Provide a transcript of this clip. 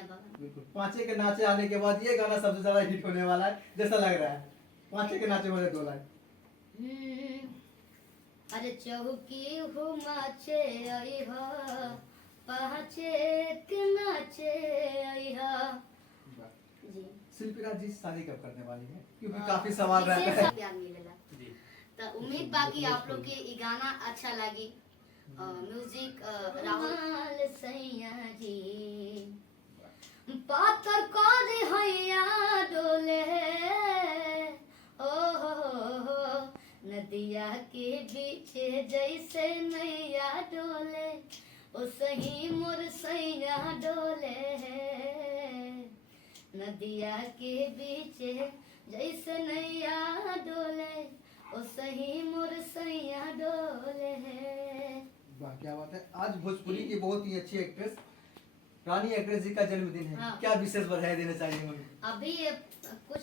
बढ़िया बाबा। बिल्कुल, पांचे के नाचे आने के बाद ये गाना सबसे ज्यादा हिट होने वाला है जैसा लग रहा है। पांचे के नाचे वाले दो लाइन। अरे चौकी हो माचे आई हा, पाँचे के नाचे आई हा। जी शिल्पीराज जी शादी कब करने वाली है, क्योंकि काफी सवाल रहता है। प्यार मिलेला जी तो उम्मीद बाकी आप लोग के ई गाना अच्छा लगी। म्यूजिक राहुल सैया जी पातर को दे हैया डोले ओ हो नदिया के बीचे जैसे नैया डोले ओ सही मोर सैया डोले नदिया के बीचे जैसे नैया डोले ओ सही मोर सैया डोले वाह क्या बात है। आज भोजपुरी की बहुत ही अच्छी एक्ट्रेस रानी एक्ट्रेस जी का जन्मदिन है। हाँ। क्या विशेष बधाई देना चाहिए मम्मी? अभी कुछ